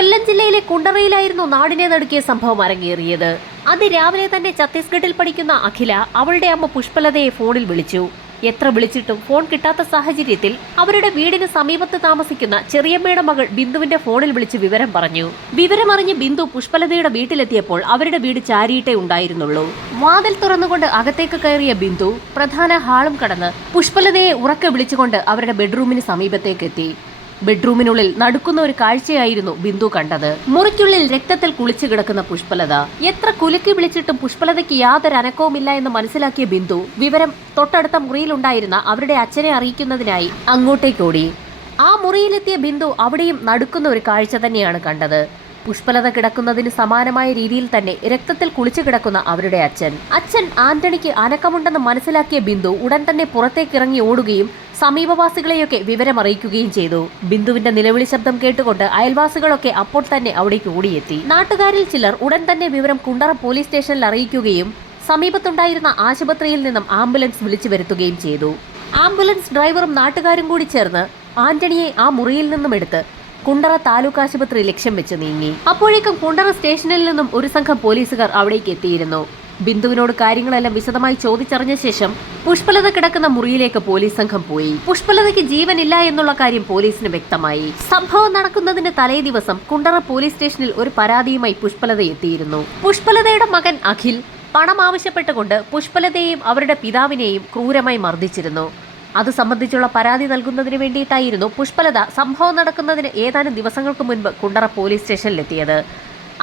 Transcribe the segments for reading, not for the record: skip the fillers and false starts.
കൊല്ലം ജില്ലയിലെ കുണ്ടറയിലായിരുന്നു നാടിനെ നടുക്കിയ സംഭവം അരങ്ങേറിയത്. അതിരാവിലെ തന്നെ ഛത്തീസ്ഗഡിൽ പഠിക്കുന്ന അഖില അവളുടെ അമ്മ പുഷ്പലതയെ ഫോണിൽ വിളിച്ചു. എത്ര വിളിച്ചിട്ടും ഫോൺ കിട്ടാത്ത സാഹചര്യത്തിൽ അവരുടെ വീടിന് സമീപത്ത് താമസിക്കുന്ന ചെറിയമ്മയുടെ മകൾ ബിന്ദുവിന്റെ ഫോണിൽ വിളിച്ച് വിവരം പറഞ്ഞു. വിവരമറിഞ്ഞ് ബിന്ദു പുഷ്പലതയുടെ വീട്ടിലെത്തിയപ്പോൾ അവരുടെ വീട് ചാരിയിട്ടേ ഉണ്ടായിരുന്നുള്ളൂ. വാതിൽ തുറന്നുകൊണ്ട് അകത്തേക്ക് കയറിയ ബിന്ദു പ്രധാന ഹാളും കടന്ന് പുഷ്പലതയെ ഉറക്കെ വിളിച്ചുകൊണ്ട് അവരുടെ ബെഡ്റൂമിന് സമീപത്തേക്ക് എത്തി. ബെഡ്റൂമിനുള്ളിൽ നടുക്കുന്ന ഒരു കാഴ്ചയായിരുന്നു ബിന്ദു കണ്ടത്. മുറിക്കുള്ളിൽ രക്തത്തിൽ കുളിച്ചു കിടക്കുന്ന പുഷ്പലത. എത്ര കുലുക്കി വിളിച്ചിട്ടും പുഷ്പലതയ്ക്ക് യാതൊരു അനക്കവുമില്ല എന്ന് മനസ്സിലാക്കിയ ബിന്ദു വിവരം തൊട്ടടുത്ത മുറിയിലുണ്ടായിരുന്ന അവരുടെ അച്ഛനെ അറിയിക്കുന്നതിനായി അങ്ങോട്ടേക്കോടി. ആ മുറിയിലെത്തിയ ബിന്ദു അവിടെയും നടുക്കുന്ന ഒരു കാഴ്ച തന്നെയാണ് കണ്ടത്. പുഷ്പലത കിടക്കുന്നതിന് സമാനമായ രീതിയിൽ തന്നെ രക്തത്തിൽ കുളിച്ചു കിടക്കുന്ന അവരുടെ അച്ഛൻ ആന്റണിക്ക് അനക്കമുണ്ടെന്ന് മനസ്സിലാക്കിയ ബിന്ദു ഉടൻ തന്നെ പുറത്തേക്കിറങ്ങി ഓടുകയും സമീപവാസികളെയൊക്കെ വിവരമറിയിക്കുകയും ചെയ്തു. ബിന്ദുവിന്റെ നിലവിളി ശബ്ദം കേട്ടുകൊണ്ട് അയൽവാസികളൊക്കെ അപ്പോൾ തന്നെ അവിടേക്ക് ഓടിയെത്തി. നാട്ടുകാരിൽ ചിലർ ഉടൻ തന്നെ വിവരം കുണ്ടറ പോലീസ് സ്റ്റേഷനിൽ അറിയിക്കുകയും സമീപത്തുണ്ടായിരുന്ന ആശുപത്രിയിൽ നിന്നും ആംബുലൻസ് വിളിച്ചു വരുത്തുകയും ചെയ്തു. ആംബുലൻസ് ഡ്രൈവറും നാട്ടുകാരും കൂടി ചേർന്ന് ആന്റണിയെ ആ മുറിയിൽ നിന്നും എടുത്ത് കുണ്ടറ താലൂക്ക് ആശുപത്രി ലക്ഷ്യം വെച്ച് നീങ്ങി. അപ്പോഴേക്കും കുണ്ടറ സ്റ്റേഷനിൽ നിന്നും ഒരു സംഘം പോലീസുകാർ അവിടേക്ക് എത്തിയിരുന്നു. ബിന്ദുവിനോട് കാര്യങ്ങളെല്ലാം വിശദമായി ചോദിച്ചറിഞ്ഞ ശേഷം പുഷ്പലത കിടക്കുന്ന മുറിയിലേക്ക് പോലീസ് സംഘം പോയി. പുഷ്പലതയ്ക്ക് ജീവനില്ല എന്നുള്ള കാര്യം പോലീസിന് വ്യക്തമായി. സംഭവം നടക്കുന്നതിന് തലേ ദിവസം കുണ്ടറ പോലീസ് സ്റ്റേഷനിൽ ഒരു പരാതിയുമായി പുഷ്പലത എത്തിയിരുന്നു. പുഷ്പലതയുടെ മകൻ അഖിൽ പണം ആവശ്യപ്പെട്ടുകൊണ്ട് പുഷ്പലതയെയും അവരുടെ പിതാവിനെയും ക്രൂരമായി മർദ്ദിച്ചിരുന്നു. അത് സംബന്ധിച്ചുള്ള പരാതി നൽകുന്നതിന് വേണ്ടിയിട്ടായിരുന്നു പുഷ്പലത സംഭവം നടക്കുന്നതിന് ഏതാനും ദിവസങ്ങൾക്ക് മുൻപ് കുണ്ടറ പോലീസ് സ്റ്റേഷനിലെത്തിയത്.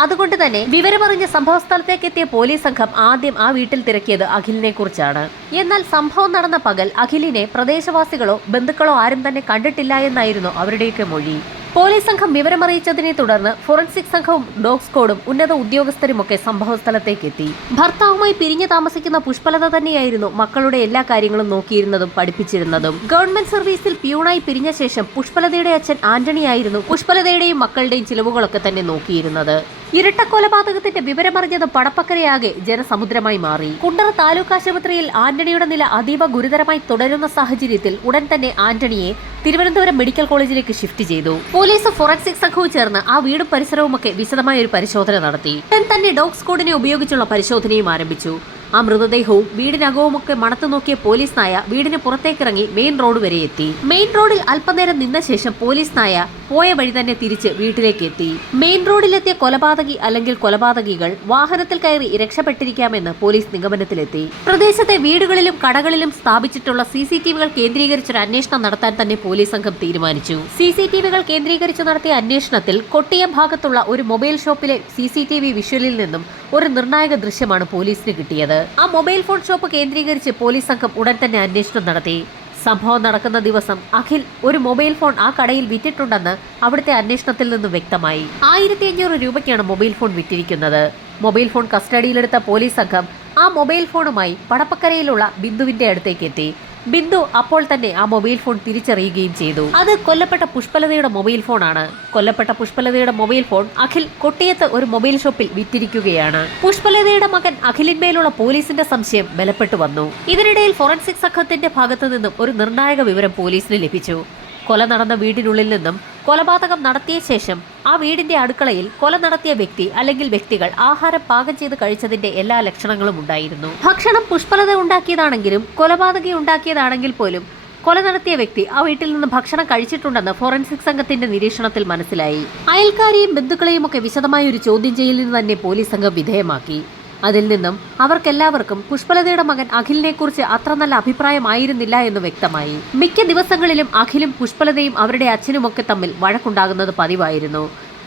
അതുകൊണ്ട് തന്നെ വിവരമറിഞ്ഞ സംഭവസ്ഥലത്തേക്ക് എത്തിയ പോലീസ് സംഘം ആദ്യം ആ വീട്ടിൽ തിരക്കിയത് അഖിലിനെ കുറിച്ചാണ്. എന്നാൽ സംഭവം നടന്ന പകൽ അഖിലിനെ പ്രദേശവാസികളോ ബന്ധുക്കളോ ആരും തന്നെ കണ്ടിട്ടില്ല എന്നായിരുന്നു അവരുടെയൊക്കെ മൊഴി. പോലീസ് സംഘം വിവരമറിയിച്ചതിനെ തുടർന്ന് ഫോറൻസിക് സംഘവും ഡോഗ് സ്ക്വാഡും ഉന്നത ഉദ്യോഗസ്ഥരുമൊക്കെ സംഭവസ്ഥലത്തേക്ക് എത്തി. ഭർത്താവുമായി പിരിഞ്ഞു താമസിക്കുന്ന പുഷ്പലത തന്നെയായിരുന്നു മക്കളുടെ എല്ലാ കാര്യങ്ങളും നോക്കിയിരുന്നതും പഠിപ്പിച്ചിരുന്നതും. ഗവൺമെന്റ് സർവീസിൽ പ്യൂണായി പിരിഞ്ഞ ശേഷം പുഷ്പലതയുടെ അച്ഛൻ ആന്റണിയായിരുന്നു പുഷ്പലതയുടെയും മക്കളുടെയും ചിലവുകളൊക്കെ തന്നെ നോക്കിയിരുന്നത്. ഇരട്ട കൊലപാതകത്തിന്റെ വിവരമറിഞ്ഞത് പടപ്പക്കരയാകെ ജനസമുദ്രമായി മാറി. കുണ്ടറ താലൂക്ക് ആശുപത്രിയിൽ ആന്റണിയുടെ നില അതീവ ഗുരുതരമായി തുടരുന്ന സാഹചര്യത്തിൽ ഉടൻ തന്നെ ആന്റണിയെ തിരുവനന്തപുരം മെഡിക്കൽ കോളേജിലേക്ക് ഷിഫ്റ്റ് ചെയ്തു. പോലീസ് ഫോറൻസിക് സംഘവും ചേർന്ന് ആ വീടും പരിസരവുമൊക്കെ വിശദമായ ഒരു പരിശോധന നടത്തി. ഉടൻ തന്നെ ഡോഗ് സ്ക്വാഡിനെ ഉപയോഗിച്ചുള്ള പരിശോധനയും ആരംഭിച്ചു. ആ മൃതദേഹവും വീടിനകവുമൊക്കെ മണത്തു നോക്കിയ പോലീസ് നായ വീടിന് പുറത്തേക്കിറങ്ങി മെയിൻ റോഡ് വരെ എത്തി. മെയിൻ റോഡിൽ അല്പനേരം നിന്ന ശേഷം പോലീസ് നായ പോയ വഴി തന്നെ തിരിച്ച് വീട്ടിലേക്ക് എത്തി. മെയിൻ റോഡിലെത്തിയ കൊലപാതകി അല്ലെങ്കിൽ കൊലപാതകികൾ വാഹനത്തിൽ കയറി രക്ഷപ്പെട്ടിരിക്കാമെന്ന് പോലീസ് നിഗമനത്തിലെത്തി. പ്രദേശത്തെ വീടുകളിലും കടകളിലും സ്ഥാപിച്ചിട്ടുള്ള CCTVകൾ കേന്ദ്രീകരിച്ചൊരു അന്വേഷണം നടത്താൻ തന്നെ പോലീസ് സംഘം തീരുമാനിച്ചു. CCTVകൾ കേന്ദ്രീകരിച്ച് നടത്തിയ അന്വേഷണത്തിൽ കൊട്ടിയം ഭാഗത്തുള്ള ഒരു മൊബൈൽ ഷോപ്പിലെ CCTV വിഷ്വലിൽ നിന്നും ഒരു നിർണായക ദൃശ്യമാണ് പോലീസിന് കിട്ടിയത്. ആ മൊബൈൽ ഫോൺ ഷോപ്പ് കേന്ദ്രീകരിച്ച് പോലീസ് സംഘം ഉടൻ തന്നെ അന്വേഷണം നടത്തി. സംഭവം നടക്കുന്ന ദിവസം അഖിൽ ഒരു മൊബൈൽ ഫോൺ ആ കടയിൽ വിറ്റിട്ടുണ്ടെന്ന് അവിടുത്തെ അന്വേഷണത്തിൽ നിന്നും വ്യക്തമായി. 1500 രൂപയ്ക്കാണ് മൊബൈൽ ഫോൺ വിറ്റിരിക്കുന്നത്. മൊബൈൽ ഫോൺ കസ്റ്റഡിയിലെടുത്ത പോലീസ് സംഘം ആ മൊബൈൽ ഫോണുമായി പടപ്പക്കരയിലുള്ള ബിന്ദുവിന്റെ അടുത്തേക്ക് എത്തി. ബിന്ദു അപ്പോൾ തന്നെ ആ മൊബൈൽ ഫോൺ തിരിച്ചറിയുകയും ചെയ്തു. അത് കൊല്ലപ്പെട്ട പുഷ്പലതയുടെ മൊബൈൽ ഫോണാണ്. കൊല്ലപ്പെട്ട പുഷ്പലതയുടെ മൊബൈൽ ഫോൺ അഖിൽ കൊട്ടിയത്ത് ഒരു മൊബൈൽ ഷോപ്പിൽ വിറ്റിരിക്കുകയാണ്. പുഷ്പലതയുടെ മകൻ അഖിലിന്മേലുള്ള പോലീസിന്റെ സംശയം ബലപ്പെട്ടു വന്നു. ഇതിനിടയിൽ ഫോറൻസിക് സംഘത്തിന്റെ ഭാഗത്തു നിന്നും ഒരു നിർണായക വിവരം പോലീസിന് ലഭിച്ചു. കൊല നടന്ന വീടിനുള്ളിൽ നിന്നും കൊലപാതകം നടത്തിയ ശേഷം ആ വീടിന്റെ അടുക്കളയിൽ കൊല നടത്തിയ വ്യക്തി അല്ലെങ്കിൽ വ്യക്തികൾ ആഹാരം പാകം ചെയ്ത് കഴിച്ചതിന്റെ എല്ലാ ലക്ഷണങ്ങളും ഉണ്ടായിരുന്നു. ഭക്ഷണം പുഷ്പലത ഉണ്ടാക്കിയതാണെങ്കിലും കൊലപാതകി ഉണ്ടാക്കിയതാണെങ്കിൽ പോലും കൊല നടത്തിയ വ്യക്തി ആ വീട്ടിൽ നിന്ന് ഭക്ഷണം കഴിച്ചിട്ടുണ്ടെന്ന് ഫോറൻസിക് സംഘത്തിന്റെ നിരീക്ഷണത്തിൽ മനസ്സിലായി. അയൽക്കാരെയും ബന്ധുക്കളെയും ഒക്കെ വിശദമായ ഒരു ചോദ്യം ചെയ്യലിന് തന്നെ പോലീസ് സംഘം വിധേയമാക്കി. അതിൽ നിന്നും അവർക്കെല്ലാവർക്കും പുഷ്പലതയുടെ മകൻ അഖിലിനെ കുറിച്ച് അത്ര നല്ല അഭിപ്രായമായിരുന്നില്ല എന്ന് വ്യക്തമായി. മിക്ക ദിവസങ്ങളിലും അഖിലും പുഷ്പലതയും അവരുടെ അച്ഛനുമൊക്കെ തമ്മിൽ വഴക്കുണ്ടാകുന്നത് പതിവായിരുന്നു.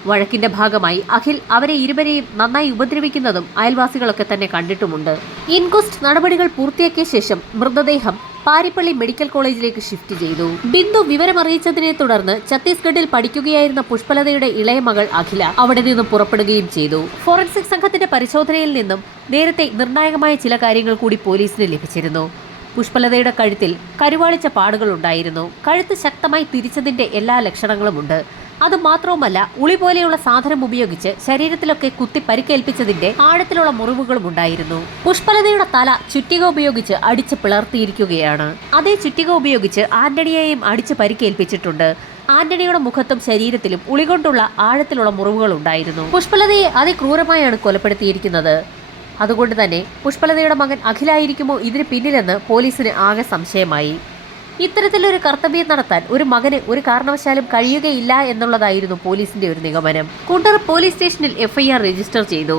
വഴക്കിന്റെ ഭാഗമായി അഖിൽ അവരെ ഇരുവരെയും നന്നായി ഉപദ്രവിക്കുന്നതും അയൽവാസികളൊക്കെ തന്നെ കണ്ടിട്ടുമുണ്ട്. ഇൻക്വസ്റ്റ് നടപടികൾ പൂർത്തിയാക്കിയ ശേഷം മൃതദേഹം പാരിപ്പള്ളി മെഡിക്കൽ കോളേജിലേക്ക് ഷിഫ്റ്റ് ചെയ്തു. ബിന്ദു വിവരമറിയിച്ചതിനെ തുടർന്ന് ഛത്തീസ്ഗഡിൽ പഠിക്കുകയായിരുന്ന പുഷ്പലതയുടെ ഇളയ മകൾ അഖില അവിടെ നിന്നും പുറപ്പെടുകയും ചെയ്തു. ഫോറൻസിക് സംഘത്തിന്റെ പരിശോധനയിൽ നിന്നും നേരത്തെ നിർണായകമായ ചില കാര്യങ്ങൾ കൂടി പോലീസിന് ലഭിച്ചിരുന്നു. പുഷ്പലതയുടെ കഴുത്തിൽ കരുവാളിച്ച പാടുകൾ ഉണ്ടായിരുന്നു. കഴുത്ത് ശക്തമായി തിരിച്ചതിന്റെ എല്ലാ ലക്ഷണങ്ങളുമുണ്ട്. അതുമാത്രവുമല്ല, ഉളി പോലെയുള്ള സാധനം ഉപയോഗിച്ച് ശരീരത്തിലൊക്കെ കുത്തി പരിക്കേൽപ്പിച്ചതിന്റെ ആഴത്തിലുള്ള മുറിവുകളും ഉണ്ടായിരുന്നു. പുഷ്പലതയുടെ തല ചുറ്റിക ഉപയോഗിച്ച് അടിച്ച് പിളർത്തിയിരിക്കുകയാണ്. അതേ ചുറ്റിക ഉപയോഗിച്ച് ആന്റണിയെയും അടിച്ച് പരിക്കേൽപ്പിച്ചിട്ടുണ്ട്. ആന്റണിയുടെ മുഖത്തും ശരീരത്തിലും ഉളികൊണ്ടുള്ള ആഴത്തിലുള്ള മുറിവുകൾ ഉണ്ടായിരുന്നു. പുഷ്പലതയെ അതിക്രൂരമായാണ് കൊലപ്പെടുത്തിയിരിക്കുന്നത്. അതുകൊണ്ട് തന്നെ പുഷ്പലതയുടെ മകൻ അഖിലായിരിക്കുമോ ഇതിന് പിന്നിലെന്ന് പോലീസിന് ആകെ സംശയമായി. ഇത്തരത്തിലൊരു കർത്തവ്യം നടത്താൻ ഒരു മകന് ഒരു കാരണവശാലും കഴിയുകയില്ല എന്നുള്ളതായിരുന്നു പോലീസിന്റെ ഒരു നിഗമനം. കുണ്ടറ പോലീസ് സ്റ്റേഷനിൽ FIR രജിസ്റ്റർ ചെയ്തു.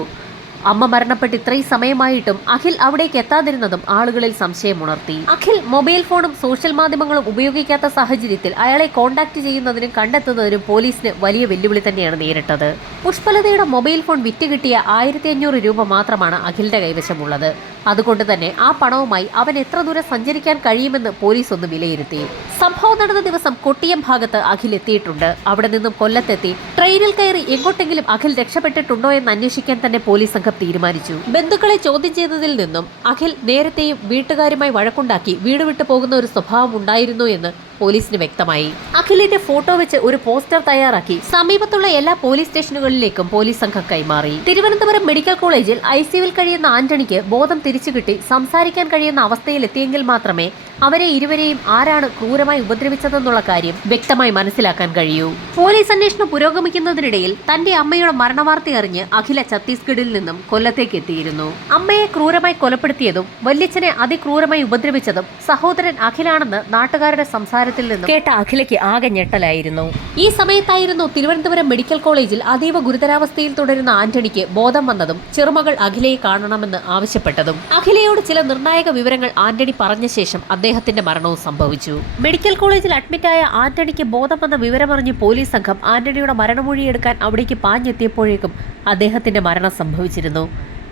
അമ്മ മരണപ്പെട്ട് ഇത്രയും സമയമായിട്ടും അഖിൽ അവിടേക്ക് എത്താതിരുന്നതും ആളുകളിൽ സംശയമുണർത്തി. അഖിൽ മൊബൈൽ ഫോണും സോഷ്യൽ മാധ്യമങ്ങളും ഉപയോഗിക്കാത്ത സാഹചര്യത്തിൽ അയാളെ കോൺടാക്ട് ചെയ്യുന്നതിനും കണ്ടെത്തുന്നതിനും പോലീസിന് വലിയ വെല്ലുവിളി തന്നെയാണ് നേരിട്ടത്. പുഷ്പലതയുടെ മൊബൈൽ ഫോൺ വിറ്റുകിട്ടിയ 1500 രൂപ മാത്രമാണ് അഖിലിന്റെ കൈവശമുള്ളത്. അതുകൊണ്ട് തന്നെ ആ പണവുമായി അവൻ എത്ര ദൂരം സഞ്ചരിക്കാൻ കഴിയുമെന്ന് പോലീസ് ഒന്ന് വിലയിരുത്തി. സംഭവം നടന്ന ദിവസം കൊട്ടിയം ഭാഗത്ത് അഖിൽ എത്തിയിട്ടുണ്ട്. അവിടെ നിന്നും കൊല്ലത്തെത്തി ട്രെയിനിൽ കയറി എങ്ങോട്ടെങ്കിലും അഖിൽ രക്ഷപ്പെട്ടിട്ടുണ്ടോ എന്ന് അന്വേഷിക്കാൻ തന്നെ പോലീസ് സംഘം തീരുമാനിച്ചു. ബന്ധുക്കളെ ചോദ്യം ചെയ്തതിൽ നിന്നും അഖിൽ നേരത്തെയും വീട്ടുകാരുമായി വഴക്കുണ്ടാക്കി വീട് വിട്ടു പോകുന്ന ഒരു സ്വഭാവം ഉണ്ടായിരുന്നു എന്ന് പോലീസിന് വ്യക്തമായി. അഖിലിന്റെ ഫോട്ടോ വെച്ച് ഒരു പോസ്റ്റർ തയ്യാറാക്കി സമീപത്തുള്ള എല്ലാ പോലീസ് സ്റ്റേഷനുകളിലേക്കും പോലീസ് സംഘം കൈമാറി. തിരുവനന്തപുരം മെഡിക്കൽ കോളേജിൽ ICUവിൽ കഴിയുന്ന ആന്റണിക്ക് ബോധം തിരിച്ചു കിട്ടി സംസാരിക്കാൻ കഴിയുന്ന അവസ്ഥയിൽ എത്തിയെങ്കിൽ മാത്രമേ അവരെ ഇരുവരെയും ആരാണ് ക്രൂരമായി ഉപദ്രവിച്ചതെന്നുള്ള കാര്യം വ്യക്തമായി മനസ്സിലാക്കാൻ കഴിയൂ. പോലീസ് അന്വേഷണം പുരോഗമിക്കുന്നതിനിടയിൽ തന്റെ അമ്മയുടെ മരണവാർത്ത അറിഞ്ഞ് അഖില ഛത്തീസ്ഗഡിൽ നിന്നും കൊല്ലത്തേക്ക് എത്തിയിരുന്നു. അമ്മയെ ക്രൂരമായി കൊലപ്പെടുത്തിയതും വല്യച്ഛനെ അതിക്രൂരമായി ഉപദ്രവിച്ചതും സഹോദരൻ അഖിലാണെന്ന് നാട്ടുകാരുടെ സംസാരത്തിൽ നിന്നും കേട്ട അഖിലയ്ക്ക് ആകെ ഞെട്ടലായിരുന്നു. ഈ സമയത്തായിരുന്നു തിരുവനന്തപുരം മെഡിക്കൽ കോളേജിൽ അതീവ ഗുരുതരാവസ്ഥയിൽ തുടരുന്ന ആന്റണിക്ക് ബോധം വന്നതും ചെറുമകൾ അഖിലയെ കാണണമെന്ന് ആവശ്യപ്പെട്ടതും. അഖിലയോട് ചില നിർണായക വിവരങ്ങൾ ആന്റണി പറഞ്ഞ ശേഷം അദ്ദേഹത്തിന്റെ മരണവും സംഭവിച്ചു. മെഡിക്കൽ കോളേജിൽ അഡ്മിറ്റായ ആന്റണിക്ക് ബോധം വന്ന വിവരമറിഞ്ഞ് പോലീസ് സംഘം ആന്റണിയുടെ മരണമൊഴിയെടുക്കാൻ അവിടേക്ക് പാഞ്ഞെത്തിയപ്പോഴേക്കും അദ്ദേഹത്തിന്റെ മരണം സംഭവിച്ചിരുന്നു.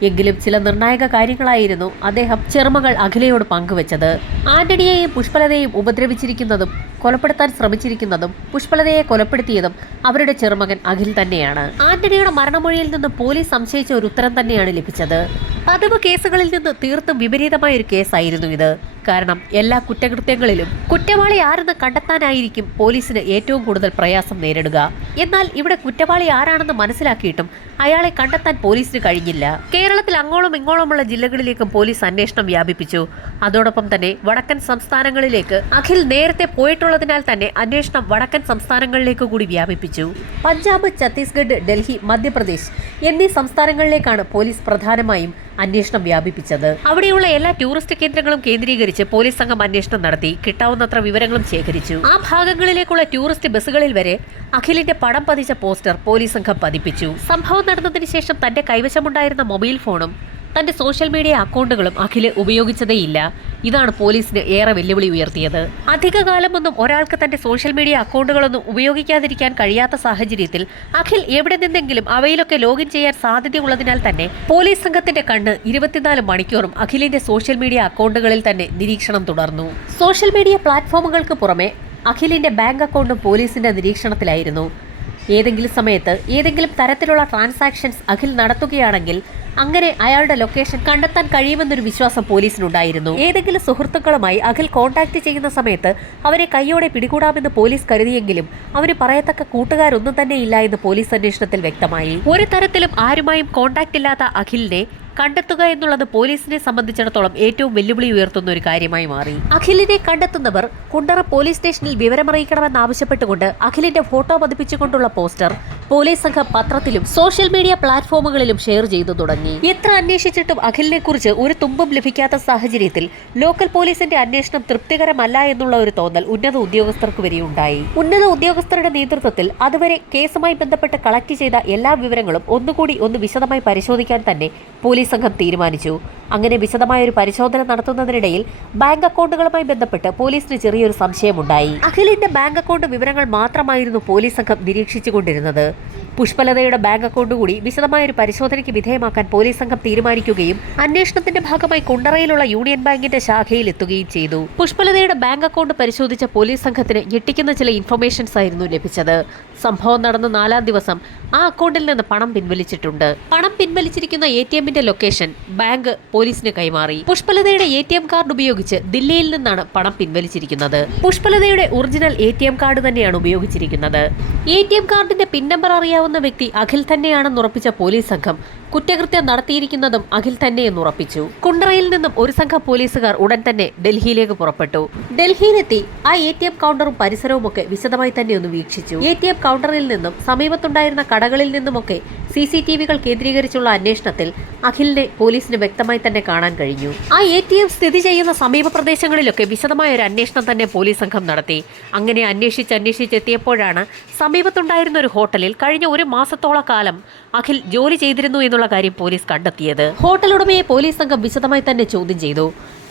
എങ്കിലും ചില നിർണായക കാര്യങ്ങളായിരുന്നു അദ്ദേഹം ചെറുമകൾ അഖിലയോട് പങ്കുവച്ചത്. ആന്റണിയെയും പുഷ്പലതയെയും ഉപദ്രവിച്ചിരിക്കുന്നതും കൊലപ്പെടുത്താൻ ശ്രമിച്ചിരിക്കുന്നതും പുഷ്പലതയെ കൊലപ്പെടുത്തിയതും അവരുടെ ചെറുമകൻ അഖിൽ തന്നെയാണ്. ആന്റണിയുടെ മരണമൊഴിയിൽ നിന്ന് പോലീസ് സംശയിച്ച ഒരു ഉത്തരം തന്നെയാണ് ലഭിച്ചത്. പതിവ് കേസുകളിൽ നിന്ന് തീർത്തും വിപരീതമായ ഒരു കേസായിരുന്നു ഇത്. കാരണം എല്ലാ കുറ്റകൃത്യങ്ങളിലും കുറ്റവാളി ആരെന്ന് കണ്ടെത്താനായിരിക്കും പോലീസിന് ഏറ്റവും കൂടുതൽ പ്രയാസം നേരിടുക. എന്നാൽ ഇവിടെ കുറ്റവാളി ആരാണെന്ന് മനസ്സിലാക്കിയിട്ടും അയാളെ കണ്ടെത്താൻ പോലീസിന് കഴിഞ്ഞില്ല. കേരളത്തിൽ അങ്ങോളം ഇങ്ങോളമുള്ള ജില്ലകളിലേക്കും പോലീസ് അന്വേഷണം വ്യാപിപ്പിച്ചു. അതോടൊപ്പം തന്നെ വടക്കൻ സംസ്ഥാനങ്ങളിലേക്ക് അഖിൽ നേരത്തെ പോയിട്ടുള്ളതിനാൽ തന്നെ അന്വേഷണം വടക്കൻ സംസ്ഥാനങ്ങളിലേക്ക് കൂടി വ്യാപിപ്പിച്ചു. പഞ്ചാബ്, ഛത്തീസ്ഗഡ്, ഡൽഹി, മധ്യപ്രദേശ് എന്നീ സംസ്ഥാനങ്ങളിലേക്കാണ് പോലീസ് പ്രധാനമായും അന്വേഷണം വ്യാപിപ്പിച്ചത്. അവിടെയുള്ള എല്ലാ ടൂറിസ്റ്റ് കേന്ദ്രങ്ങളും കേന്ദ്രീകരിച്ച് പോലീസ് സംഘം അന്വേഷണം നടത്തി കിട്ടാവുന്നത്ര വിവരങ്ങളും ശേഖരിച്ചു. ആ ഭാഗങ്ങളിലേക്കുള്ള ടൂറിസ്റ്റ് ബസ്സുകളിൽ വരെ അഖിലിന്റെ പടം പതിച്ച പോസ്റ്റർ പോലീസ് സംഘം പതിപ്പിച്ചു. സംഭവം നടന്നതിന് ശേഷം തന്റെ കൈവശമുണ്ടായിരുന്ന മൊബൈൽ ഫോണും തന്റെ സോഷ്യൽ മീഡിയ അക്കൗണ്ടുകളും അഖില് ഉപയോഗിച്ചതേയില്ല. ഇതാണ് പോലീസിന് ഏറെ വെല്ലുവിളി ഉയർത്തിയത്. അധികകാലമൊന്നും ഒരാൾക്ക് തന്റെ സോഷ്യൽ മീഡിയ അക്കൗണ്ടുകളൊന്നും ഉപയോഗിക്കാതിരിക്കാൻ കഴിയാത്ത സാഹചര്യത്തിൽ അഖിൽ എവിടെ നിന്നെങ്കിലും അവയിലൊക്കെ ലോഗിൻ ചെയ്യാൻ സാധ്യതയുള്ളതിനാൽ തന്നെ പോലീസ് സംഘത്തിന്റെ കണ്ണ് 24 മണിക്കൂറും അഖിലിന്റെ സോഷ്യൽ മീഡിയ അക്കൗണ്ടുകളിൽ തന്നെ നിരീക്ഷണം തുടർന്നു. സോഷ്യൽ മീഡിയ പ്ലാറ്റ്ഫോമുകൾക്ക് പുറമെ അഖിലിന്റെ ബാങ്ക് അക്കൗണ്ടും പോലീസിന്റെ നിരീക്ഷണത്തിലായിരുന്നു. ഏതെങ്കിലും സമയത്ത് ഏതെങ്കിലും തരത്തിലുള്ള ട്രാൻസാക്ഷൻസ് അഖിൽ നടത്തുകയാണെങ്കിൽ അങ്ങനെ അയാളുടെ ലൊക്കേഷൻ കണ്ടെത്താൻ കഴിയുമെന്നൊരു വിശ്വാസം പോലീസിനുണ്ടായിരുന്നു. ഏതെങ്കിലും സുഹൃത്തുക്കളുമായി അഖിൽ കോൺടാക്ട് ചെയ്യുന്ന സമയത്ത് അവരെ കൈയോടെ പിടികൂടാമെന്ന് പോലീസ് കരുതിയെങ്കിലും അവന് പറയത്തക്ക കൂട്ടുകാരൊന്നും തന്നെ ഇല്ല എന്ന് പോലീസ് അന്വേഷണത്തിൽ വ്യക്തമായി. ഒരു തരത്തിലും ആരുമായും കോൺടാക്ട് ഇല്ലാത്ത അഖിലിനെ കണ്ടെത്തുക എന്നുള്ളത് പോലീസിനെ സംബന്ധിച്ചിടത്തോളം ഏറ്റവും വെല്ലുവിളി ഉയർത്തുന്ന ഒരു കാര്യമായി മാറി. അഖിലിനെ കണ്ടെത്തുന്നവർ കുണ്ടറ പോലീസ് സ്റ്റേഷനിൽ വിവരമറിയിക്കണമെന്നാവശ്യപ്പെട്ടുകൊണ്ട് അഖിലിന്റെ ഫോട്ടോ പതിപ്പിച്ചുകൊണ്ടുള്ള പോസ്റ്റർ പോലീസ് സംഘം പത്രത്തിലും സോഷ്യൽ മീഡിയ പ്ലാറ്റ്ഫോമുകളിലും ഷെയർ ചെയ്തു തുടങ്ങി. എത്ര അന്വേഷിച്ചിട്ടും അഖിലിനെ കുറിച്ച് ഒരു തുമ്പും ലഭിക്കാത്ത സാഹചര്യത്തിൽ ലോക്കൽ പോലീസിന്റെ അന്വേഷണം തൃപ്തികരമല്ല എന്നുള്ള ഒരു തോന്നൽ ഉന്നത ഉദ്യോഗസ്ഥർക്ക് വരെയുണ്ടായി. ഉന്നത ഉദ്യോഗസ്ഥരുടെ നേതൃത്വത്തിൽ അതുവരെ കേസുമായി ബന്ധപ്പെട്ട് കളക്ട് ചെയ്ത എല്ലാ വിവരങ്ങളും ഒന്നുകൂടി വിശദമായി പരിശോധിക്കാൻ തന്നെ പോലീസ് സംഘം തീരുമാനിച്ചു. അങ്ങനെ വിശദമായ ഒരു പരിശോധന നടത്തുന്നതിനിടയിൽ ബാങ്ക് അക്കൗണ്ടുകളുമായി ബന്ധപ്പെട്ട് പോലീസിന് ചെറിയൊരു സംശയമുണ്ടായി. അഖിലിന്റെ ബാങ്ക് അക്കൗണ്ട് വിവരങ്ങൾ മാത്രമായിരുന്നു പോലീസ് സംഘം നിരീക്ഷിച്ചുകൊണ്ടിരുന്നത്. പുഷ്പലതയുടെ ബാങ്ക് അക്കൗണ്ട് കൂടി വിശദമായ ഒരു പരിശോധനയ്ക്ക് വിധേയമാക്കാൻ പോലീസ് സംഘം തീരുമാനിക്കുകയും അന്വേഷണത്തിന്റെ ഭാഗമായി കുണ്ടറയിലുള്ള യൂണിയൻ ബാങ്കിന്റെ ശാഖയിൽ എത്തുകയും ചെയ്തു. പുഷ്പലതയുടെ ബാങ്ക് അക്കൗണ്ട് പരിശോധിച്ച പോലീസ് സംഘത്തിന് ഞെട്ടിക്കുന്ന ചില ഇൻഫർമേഷൻസ് ആയിരുന്നു ലഭിച്ചത്. സംഭവം നടന്ന 4-ാം ദിവസം ആ അക്കൗണ്ടിൽ നിന്ന് പണം പിൻവലിച്ചിട്ടുണ്ട്. പണം പിൻവലിച്ചിരിക്കുന്ന ATMന്റെ ലൊക്കേഷൻ ബാങ്ക് പോലീസിന് കൈമാറി. പുഷ്പലതയുടെ ATM കാർഡ് ഉപയോഗിച്ച് ദില്ലിയിൽ നിന്നാണ് പണം പിൻവലിച്ചിരിക്കുന്നത്. പുഷ്പലതയുടെ ഒറിജിനൽ ATM കാർഡ് തന്നെയാണ് ഉപയോഗിച്ചിരിക്കുന്നത്. ATM കാർഡിന്റെ പിൻ നമ്പർ അറിയാവുന്ന കൊലപ്പെടുത്താവുന്ന വ്യക്തി അഖിൽ തന്നെയാണെന്ന് ഉറപ്പിച്ച പോലീസ് സംഘം കുറ്റകൃത്യം നടത്തിയിരിക്കുന്നതും അഖിൽ തന്നെയെന്ന് ഉറപ്പിച്ചു. കുണ്ടറയിൽ നിന്നും ഒരു സംഘം പോലീസുകാർ ഉടൻ തന്നെ ഡൽഹിയിലേക്ക് പുറപ്പെട്ടു. ഡൽഹിയിലെത്തി ആ ATM കൗണ്ടറും പരിസരവും ഒക്കെ വിശദമായി തന്നെ ഒന്ന് വീക്ഷിച്ചു. ATM കൗണ്ടറിൽ നിന്നും സമീപത്തുണ്ടായിരുന്ന കടകളിൽ നിന്നുമൊക്കെ CCTVകൾ കേന്ദ്രീകരിച്ചുള്ള അന്വേഷണത്തിൽ അഖിലിനെ പോലീസിന് വ്യക്തമായി തന്നെ കാണാൻ കഴിഞ്ഞു. ആ ATM സ്ഥിതി ചെയ്യുന്ന സമീപ പ്രദേശങ്ങളിലൊക്കെ വിശദമായ ഒരു അന്വേഷണം തന്നെ പോലീസ് സംഘം നടത്തി. അങ്ങനെ അന്വേഷിച്ചെത്തിയപ്പോഴാണ് സമീപത്തുണ്ടായിരുന്ന ഒരു ഹോട്ടലിൽ കഴിഞ്ഞ ഒരു മാസത്തോളം കാലം അഖിൽ ജോലി ചെയ്തിരുന്നു എന്നുള്ള കാര്യം പോലീസ് കണ്ടെത്തിയത്. ഹോട്ടൽ ഉടമയെ പോലീസ് സംഘം വിശദമായി തന്നെ ചോദ്യം ചെയ്തു.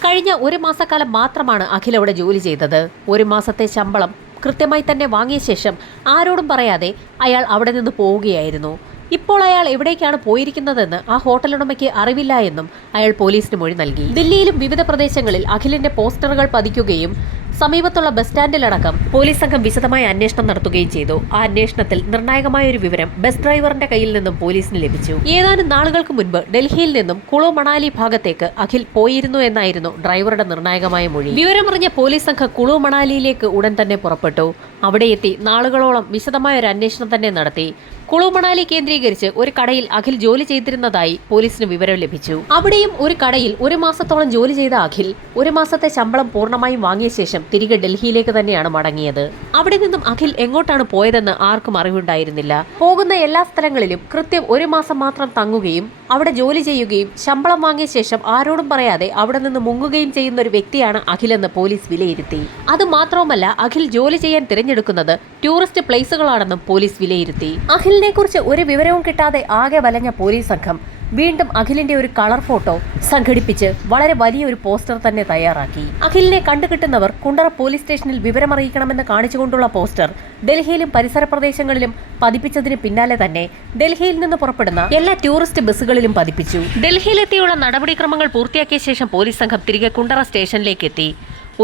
കഴിഞ്ഞ ഒരു മാസക്കാലം മാത്രമാണ് അഖിൽ അവിടെ ജോലി ചെയ്തത്. ഒരു മാസത്തെ ശമ്പളം കൃത്യമായി തന്നെ വാങ്ങിയ ശേഷം ആരോടും പറയാതെ അയാൾ അവിടെ നിന്ന് പോവുകയായിരുന്നു. ഇപ്പോൾ അയാൾ എവിടേക്കാണ് പോയിരിക്കുന്നതെന്ന് ആ ഹോട്ടൽ ഉടമയ്ക്ക് അറിവില്ല എന്നും അയാൾ പോലീസിന് മൊഴി നൽകി. ദില്ലിയിലും വിവിധ പ്രദേശങ്ങളിൽ അഖിലിന്റെ പോസ്റ്ററുകൾ പതിക്കുകയും സമീപത്തുള്ള ബസ് സ്റ്റാൻഡിലടക്കം പോലീസ് സംഘം വിശദമായ അന്വേഷണം നടത്തുകയും ചെയ്തു. ആ അന്വേഷണത്തിൽ നിർണായകമായ ഒരു വിവരം ബസ് ഡ്രൈവറിന്റെ കയ്യിൽ നിന്നും പോലീസിന് ലഭിച്ചു. ഏതാനും നാളുകൾക്ക് മുൻപ് ഡൽഹിയിൽ നിന്നും കുളു മണാലി ഭാഗത്തേക്ക് അഖിൽ പോയിരുന്നു എന്നായിരുന്നു ഡ്രൈവറുടെ നിർണായകമായ മൊഴി. വിവരമറിഞ്ഞ പോലീസ് സംഘം കുളു മണാലിയിലേക്ക് ഉടൻ തന്നെ പുറപ്പെട്ടു. അവിടെ എത്തി നാളുകളോളം വിശദമായ ഒരു അന്വേഷണം തന്നെ നടത്തി. കുളു മണാലി കേന്ദ്രീകരിച്ച് ഒരു കടയിൽ അഖിൽ ജോലി ചെയ്തിരുന്നതായി പോലീസിന് വിവരം ലഭിച്ചു. അവിടെയും ഒരു കടയിൽ ഒരു മാസത്തോളം ജോലി ചെയ്ത അഖിൽ ഒരു മാസത്തെ ശമ്പളം പൂർണ്ണമായും വാങ്ങിയ ശേഷം തിരികെ ഡൽഹിയിലേക്ക് തന്നെയാണ് മടങ്ങിയത്. അവിടെ നിന്നും അഖിൽ എങ്ങോട്ടാണ് പോയതെന്ന് ആർക്കും അറിവുണ്ടായിരുന്നില്ല. പോകുന്ന എല്ലാ സ്ഥലങ്ങളിലും കൃത്യം ഒരു മാസം മാത്രം തങ്ങുകയും അവിടെ ജോലി ചെയ്യുകയും ശമ്പളം വാങ്ങിയ ശേഷം ആരോടും പറയാതെ അവിടെ നിന്ന് മുങ്ങുകയും ചെയ്യുന്ന ഒരു വ്യക്തിയാണ് അഖിലെന്ന് പോലീസ് വിലയിരുത്തി. അതുമാത്രവുമല്ല, അഖിൽ ജോലി ചെയ്യാൻ തിരഞ്ഞെടുക്കുന്നത് ടൂറിസ്റ്റ് പ്ലേസുകളാണെന്നും പോലീസ് വിലയിരുത്തി. അഖിലിനെ കുറിച്ച് ഒരു വിവരവും കിട്ടാതെ ആകെ വലഞ്ഞ പോലീസ് സംഘം വീണ്ടും അഖിലിന്റെ ഒരു കളർ ഫോട്ടോ സംഘടിപ്പിച്ച് വളരെ വലിയൊരു പോസ്റ്റർ തന്നെ തയ്യാറാക്കി. അഖിലിനെ കണ്ടുകിട്ടുന്നവർ കുണ്ടറ പോലീസ് സ്റ്റേഷനിൽ വിവരമറിയിക്കണമെന്ന് കാണിച്ചുകൊണ്ടുള്ള പോസ്റ്റർ ഡൽഹിയിലും പരിസര പ്രദേശങ്ങളിലും പതിപ്പിച്ചതിന് പിന്നാലെ തന്നെ ഡൽഹിയിൽ നിന്ന് പുറപ്പെടുന്ന എല്ലാ ടൂറിസ്റ്റ് ബസ്സുകളിലും പതിപ്പിച്ചു. ഡൽഹിയിലെത്തിയുള്ള നടപടിക്രമങ്ങൾ പൂർത്തിയാക്കിയ ശേഷം പോലീസ് സംഘം തിരികെ കുണ്ടറ സ്റ്റേഷനിലേക്ക് എത്തി.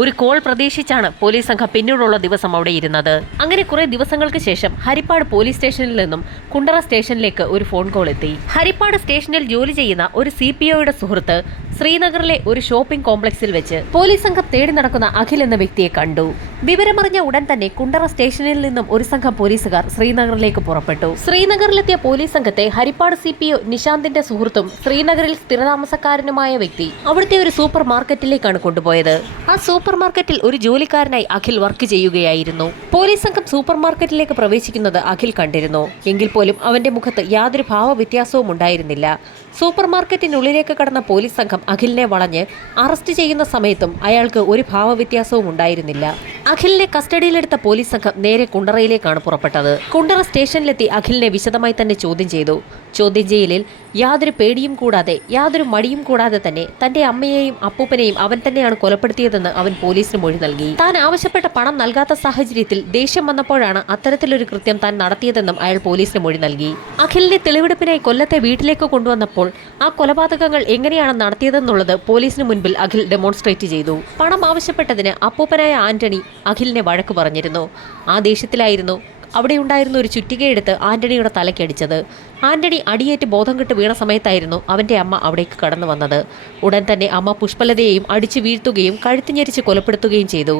ഒരു കോൾ പ്രതീക്ഷിച്ചാണ് പോലീസ് സംഘം പിന്നീടുള്ള ദിവസം അവിടെ ഇരുന്നത്. അങ്ങനെ കുറെ ദിവസങ്ങൾക്ക് ശേഷം ഹരിപ്പാട് പോലീസ് സ്റ്റേഷനിൽ നിന്നും കുണ്ടറ സ്റ്റേഷനിലേക്ക് ഒരു ഫോൺ കോൾ എത്തി. ഹരിപ്പാട് സ്റ്റേഷനിൽ ജോലി ചെയ്യുന്ന ഒരു CPOയുടെ സുഹൃത്ത് ശ്രീനഗറിലെ ഒരു ഷോപ്പിംഗ് കോംപ്ലക്സിൽ വെച്ച് പോലീസ് സംഘം തേടി നടക്കുന്ന അഖിൽ എന്ന വ്യക്തിയെ കണ്ടു. വിവരമറിഞ്ഞ ഉടൻ തന്നെ കുണ്ടറ സ്റ്റേഷനിൽ നിന്നും ഒരു സംഘം പോലീസുകാർ ശ്രീനഗറിലേക്ക് പുറപ്പെട്ടു. ശ്രീനഗറിലെത്തിയ പോലീസ് സംഘത്തെ ഹരിപ്പാട് CPO നിശാന്തിന്റെ സുഹൃത്തും ശ്രീനഗറിൽ സ്ഥിരതാമസക്കാരനുമായ വ്യക്തി അവിടുത്തെ ഒരു സൂപ്പർ മാർക്കറ്റിലേക്കാണ് കൊണ്ടുപോയത്. ആ സൂപ്പർ മാർക്കറ്റിൽ ഒരു ജോലിക്കാരനായി അഖിൽ വർക്ക് ചെയ്യുകയായിരുന്നു. പോലീസ് സംഘം സൂപ്പർ മാർക്കറ്റിലേക്ക് പ്രവേശിക്കുന്നത് അഖിൽ കണ്ടിരുന്നു. എങ്കിൽ പോലും അവന്റെ മുഖത്ത് യാതൊരു ഭാവവ്യത്യാസവും ഉണ്ടായിരുന്നില്ല. സൂപ്പർ മാർക്കറ്റിനുള്ളിലേക്ക് കടന്ന പോലീസ് സംഘം അഖിലിനെ വളഞ്ഞ് അറസ്റ്റ് ചെയ്യുന്ന സമയത്തും അയാൾക്ക് ഒരു ഭാവവ്യത്യാസവും ഉണ്ടായിരുന്നില്ല. അഖിലിനെ കസ്റ്റഡിയിലെടുത്ത പോലീസ് സംഘം നേരെ കുണ്ടറയിലേക്കാണ് പുറപ്പെട്ടത്. കുണ്ടറ സ്റ്റേഷനിലെത്തി അഖിലിനെ വിശദമായി തന്നെ ചോദ്യം ചെയ്തു. ചോദ്യം ചെയ്യലിൽ യാതൊരു പേടിയും കൂടാതെ യാതൊരു മടിയും കൂടാതെ തന്നെ തന്റെ അമ്മയെയും അപ്പൂപ്പനെയും അവൻ തന്നെയാണ് കൊലപ്പെടുത്തിയതെന്ന് അവൻ പോലീസിന് മൊഴി നൽകി. താൻ ആവശ്യപ്പെട്ട പണം നൽകാത്ത സാഹചര്യത്തിൽ ദേഷ്യം വന്നപ്പോഴാണ് അത്തരത്തിലൊരു കൃത്യം താൻ നടത്തിയതെന്നും അയാൾ പോലീസിന് മൊഴി നൽകി. അഖിലിനെ തെളിവെടുപ്പിനായി കൊല്ലത്തെ വീട്ടിലേക്ക് കൊണ്ടുവന്നപ്പോൾ ആ കൊലപാതകങ്ങൾ എങ്ങനെയാണ് നടത്തിയതെന്നുള്ളത് പോലീസിന് മുൻപിൽ അഖിൽ ഡെമോൺസ്ട്രേറ്റ് ചെയ്തു. പണം ആവശ്യപ്പെട്ടതിന് അപ്പൂപ്പനായ ആന്റണി അഖിലിനെ വഴക്ക് പറഞ്ഞിരുന്നു. ആ ദേഷ്യത്തിലായിരുന്നു അവിടെയുണ്ടായിരുന്ന ഒരു ചുറ്റികയെടുത്ത് ആന്റണിയുടെ തലയ്ക്കടിച്ചത്. ആന്റണി അടിയേറ്റ് ബോധം കെട്ട് വീണ സമയത്തായിരുന്നു അവന്റെ അമ്മ അവിടേക്ക് കടന്നു വന്നത്. ഉടൻ തന്നെ അമ്മ പുഷ്പലതയെയും അടിച്ചു വീഴ്ത്തുകയും കഴുത്തുഞെരിച്ച് കൊലപ്പെടുത്തുകയും ചെയ്തു.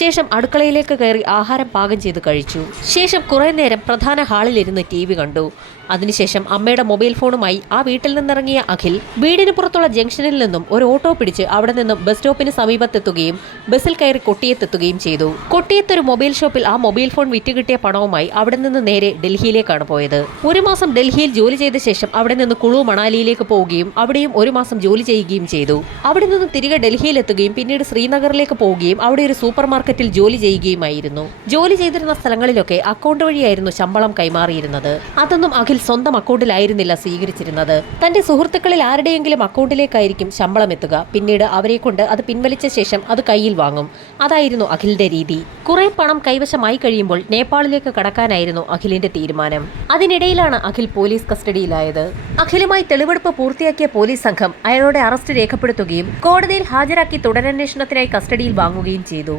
ശേഷം അടുക്കളയിലേക്ക് കയറി ആഹാരം പാകം ചെയ്ത് കഴിച്ചു. ശേഷം കുറെ നേരം പ്രധാന ഹാളിലിരുന്ന് TV കണ്ടു. അതിനുശേഷം അമ്മയുടെ മൊബൈൽ ഫോണുമായി ആ വീട്ടിൽ നിന്നിറങ്ങിയ അഖിൽ വീടിന് പുറത്തുള്ള ജംഗ്ഷനിൽ നിന്നും ഒരു ഓട്ടോ പിടിച്ച് അവിടെ നിന്നും ബസ് സ്റ്റോപ്പിന് സമീപത്തെത്തുകയും ബസ്സിൽ കയറി കൊട്ടിയത്തെത്തുകയും ചെയ്തു. കൊട്ടിയത്തൊരു മൊബൈൽ ഷോപ്പിൽ ആ മൊബൈൽ ഫോൺ വിറ്റുകിട്ടിയ പണവുമായി അവിടെ നിന്ന് നേരെ ഡൽഹിയിലേക്കാണ് പോയത്. ഒരു മാസം ഡൽഹിയിൽ ജോലി ചെയ്ത ശേഷം അവിടെ നിന്ന് കുളു മണാലിയിലേക്ക് പോവുകയും അവിടെയും ഒരു മാസം ജോലി ചെയ്യുകയും ചെയ്തു. അവിടെ നിന്ന് തിരികെ ഡൽഹിയിലെത്തുകയും പിന്നീട് ശ്രീനഗറിലേക്ക് പോവുകയും അവിടെ ഒരു സൂപ്പർ മാർക്കറ്റിൽ ജോലി ചെയ്യുകയുമായിരുന്നു. ജോലി ചെയ്തിരുന്ന സ്ഥലങ്ങളിലൊക്കെ അക്കൗണ്ട് വഴിയായിരുന്നു ശമ്പളം കൈമാറിയിരുന്നത്. അതൊന്നും അഖിൽ സ്വന്തം അക്കൗണ്ടിലായിരുന്നില്ല സ്വീകരിച്ചിരുന്നത്. തന്റെ സുഹൃത്തുക്കളിൽ ആരുടെയെങ്കിലും അക്കൗണ്ടിലേക്കായിരിക്കും ശമ്പളം എത്തുക. പിന്നീട് അവരെ കൊണ്ട് അത് പിൻവലിച്ച ശേഷം അത് കയ്യിൽ വാങ്ങും. അതായിരുന്നു അഖിലിന്റെ രീതി. കുറെ പണം കൈവശമായി കഴിയുമ്പോൾ നേപ്പാളിലേക്ക് കടക്കാനായിരുന്നു അഖിലിന്റെ തീരുമാനം. അതിനിടയിലാണ് അഖിൽ പോലീസ് കസ്റ്റഡിയിലായത്. അഖിലുമായി തെളിവെടുപ്പ് പൂർത്തിയാക്കിയ പോലീസ് സംഘം അയാളുടെ അറസ്റ്റ് രേഖപ്പെടുത്തുകയും കോടതിയിൽ ഹാജരാക്കി തുടരന്വേഷണത്തിനായി കസ്റ്റഡിയിൽ വാങ്ങുകയും ചെയ്തു.